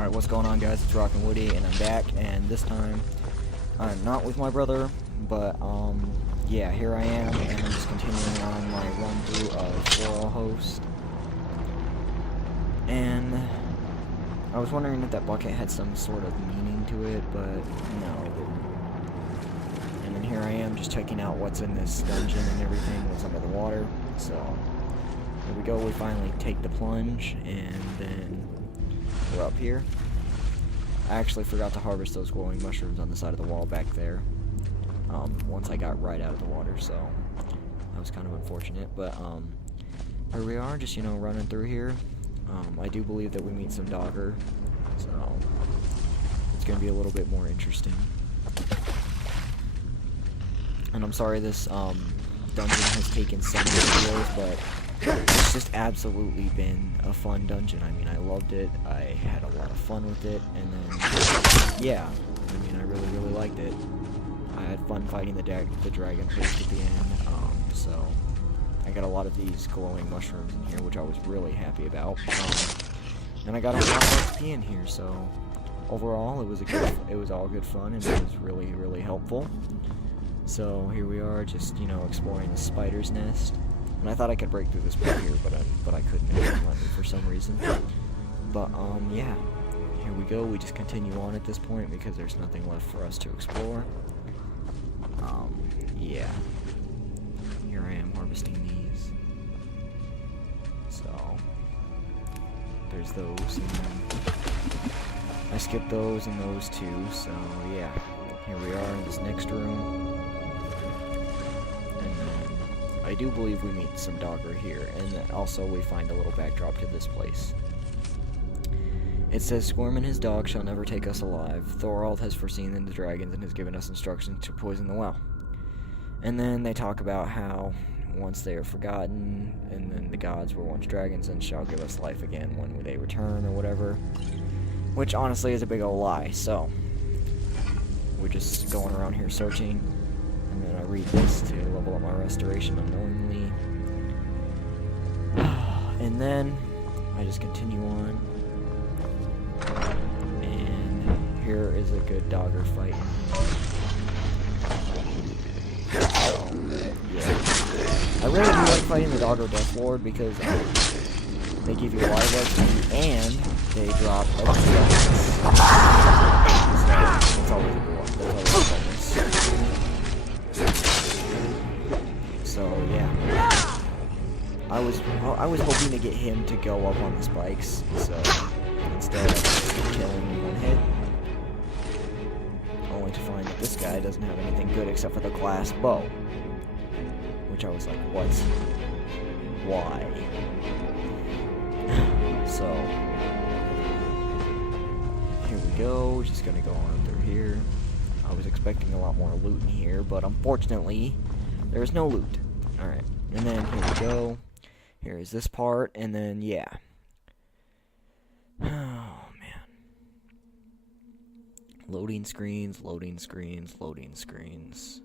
Alright, what's going on, guys? It's Rockin' Woody, and I'm back, and this time I'm not with my brother, but, yeah, here I am, and I'm just continuing on my run-through of Floral Host. And I was wondering if that bucket had some sort of meaning to it, but no, it didn't. And then here I am, just checking out what's in this dungeon and everything, what's under the water. So, here we go, we finally take the plunge, and then we're up here. I actually forgot to harvest those glowing mushrooms on the side of the wall back there. Once I got right out of the water, so that was kind of unfortunate. But here we are, just running through here. I do believe that we meet some dogger, so it's gonna be a little bit more interesting. And I'm sorry this dungeon has taken some videos, but it's just absolutely been a fun dungeon. I mean, I loved it. I had a lot of fun with it, and then yeah, I mean, I really liked it. I had fun fighting the dragon first at the end. So I got a lot of these glowing mushrooms in here, which I was really happy about. And I got a lot of XP in here, so overall, it was all good fun, and it was really helpful. So here we are, just exploring the spider's nest. And I thought I could break through this part here, but I couldn't. It wouldn't let me for some reason. But yeah, here we go. We just continue on at this point because there's nothing left for us to explore. Yeah. Here I am harvesting these. So there's those, and then I skipped those and those too. So yeah, here we are in this next room. I do believe we meet some dogger here, and also we find a little backdrop to this place. It says, Squirm and his dog shall never take us alive. Thorald has foreseen the dragons and has given us instructions to poison the well. And then they talk about how once they are forgotten, and then the gods were once dragons and shall give us life again when they return or whatever. Which honestly is a big ol' lie, so we're just going around here searching. And then I read this to level up my restoration unknowingly. And then I just continue on. And here is a good dogger fight. So, yeah. I really do like fighting the Dogger Death Lord because they give you a lot of XP and they drop XP. So that's always a good one. That's always a bonus. So yeah, I was hoping to get him to go up on the spikes, so instead I just killing him in one hit, only to find that this guy doesn't have anything good except for the glass bow, which I was like, what? Why? So here we go. We're just gonna go on through here. I was expecting a lot more loot in here, but unfortunately, there's no loot. Alright, and then here we go. Here is this part, and then, yeah. Oh, man. Loading screens, loading screens, loading screens.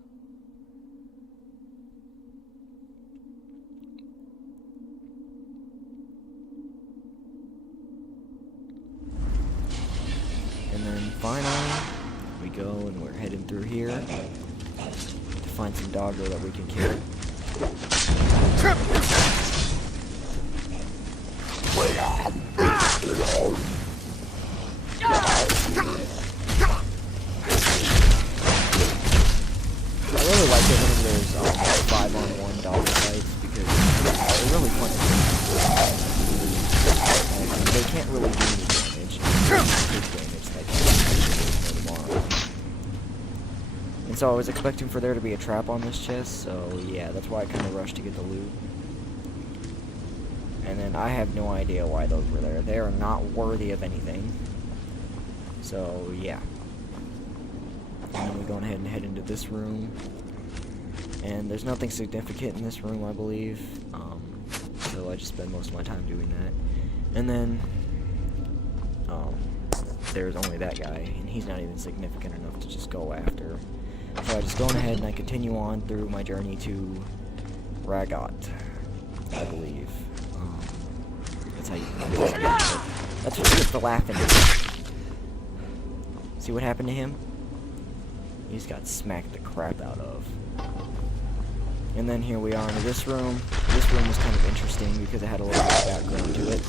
And then, finally, we go, and we're heading through here to find some doggo that we can kill. I really like it when there's 5-on-1 doggo fights because they're really fun to do. They can't really do any damage. And so I was expecting for there to be a trap on this chest, so yeah, that's why I kind of rushed to get the loot. And then I have no idea why those were there. They are not worthy of anything. So yeah. And then we go ahead and head into this room. And there's nothing significant in this room, I believe. So I just spend most of my time doing that. And then there's only that guy, and he's not even significant enough to just go after. So I just go ahead and I continue on through my journey to Ragot, I believe. That's how you pronounce it. That's what you get for laughing. See what happened to him? He just got smacked the crap out of. And then here we are in this room. This room was kind of interesting because it had a little bit of background to it.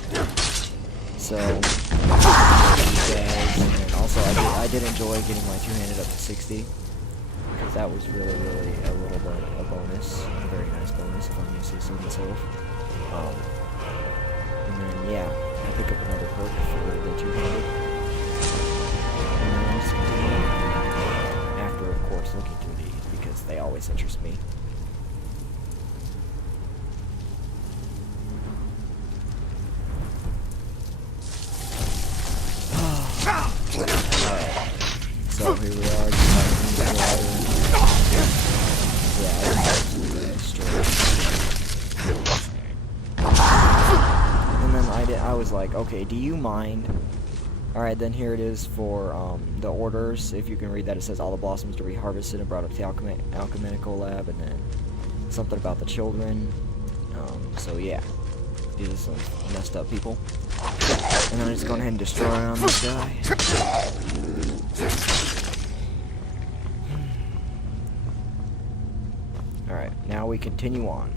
So, and also I did enjoy getting my two-handed up to 60. Because that was really a little bit a bonus. A very nice bonus, if I may say so myself. And then, yeah, I pick up another perk for the two-handed. And then I'm just continuing. After, of course, looking through these, because they always interest me. Alright, so here we are, just yeah, I absolutely destroyed. And then I was like, okay, do you mind? Alright, then here it is for the orders. If you can read that, it says all the blossoms to be harvested and brought up to the alchemical lab, and then something about the children. So yeah, these are some messed up people. And then I'm just going ahead and destroy on this guy. Alright, now we continue on.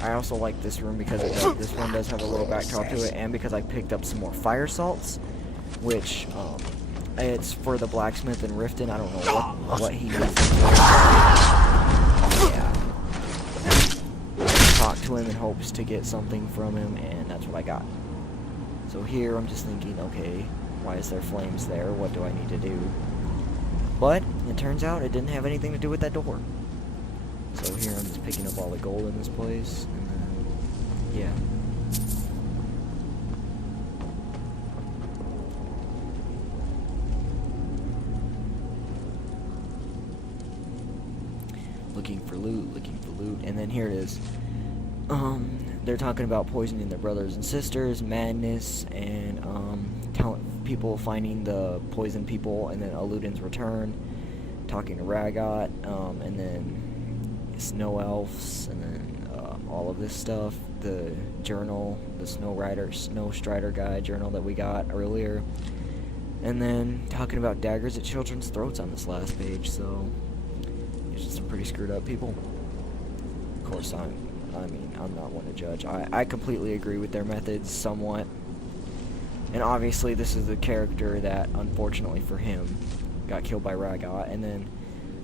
I also like this room because this one does have a little backdrop to it, and because I picked up some more fire salts, which, it's for the blacksmith in Riften. I don't know what he needs them for. Yeah. Talk to him in hopes to get something from him, and that's what I got. So here I'm just thinking, okay, why is there flames there? What do I need to do? But it turns out it didn't have anything to do with that door. So here I'm just picking up all the gold in this place, and then, yeah. Looking for loot, and then here it is. They're talking about poisoning their brothers and sisters, madness, and people finding the poisoned people, and then Aludin's return, talking to Ragot, and then snow elves, and then all of this stuff. The journal, the Snow Strider guy journal that we got earlier, and then talking about daggers at children's throats on this last page. So there's just some pretty screwed up people. Of course, I'm not one to judge. I completely agree with their methods somewhat. And obviously this is the character that, unfortunately for him, got killed by Ragot, and then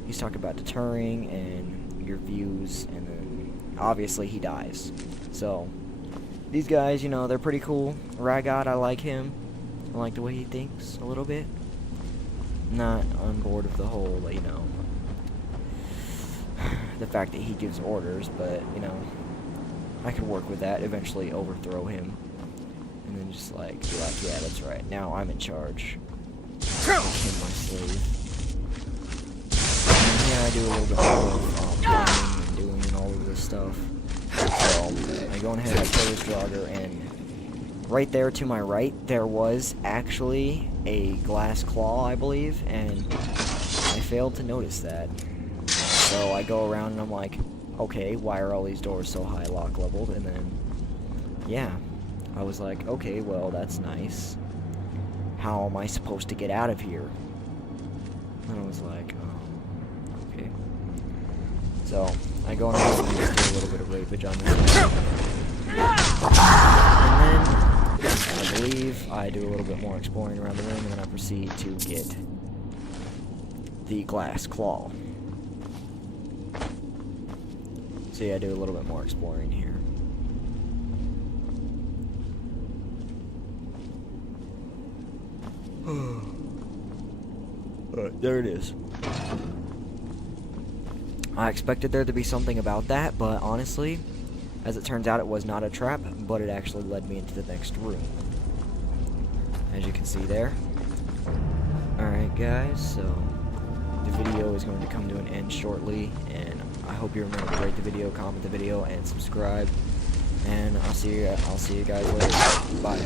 he's talking about deterring and your views, and then obviously he dies. So these guys, you know, they're pretty cool. Ragot, I like him. I like the way he thinks a little bit. Not on board with the whole, you know, the fact that he gives orders, but, you know, I could work with that, eventually overthrow him, and then just, like, be like, yeah, that's right, now I'm in charge. I'm my slave. And yeah, I do a little bit more of planning and doing and all of this stuff. So, I go ahead and I kill this Draugr, and right there to my right, there was actually a glass claw, I believe, and I failed to notice that. So I go around and I'm like, okay, why are all these doors so high lock leveled? And then, yeah, I was like, okay, well, that's nice. How am I supposed to get out of here? And I was like, okay. So I go ahead and just do a little bit of rapage on this guy. And then I believe I do a little bit more exploring around the room, and then I proceed to get the glass claw. So yeah, I do a little bit more exploring here. Alright, there it is. I expected there to be something about that, but honestly, as it turns out, it was not a trap, but it actually led me into the next room. As you can see there. Alright guys, so the video is going to come to an end shortly, and I hope you remember to rate the video, comment the video, and subscribe. And I'll see you guys later. Bye.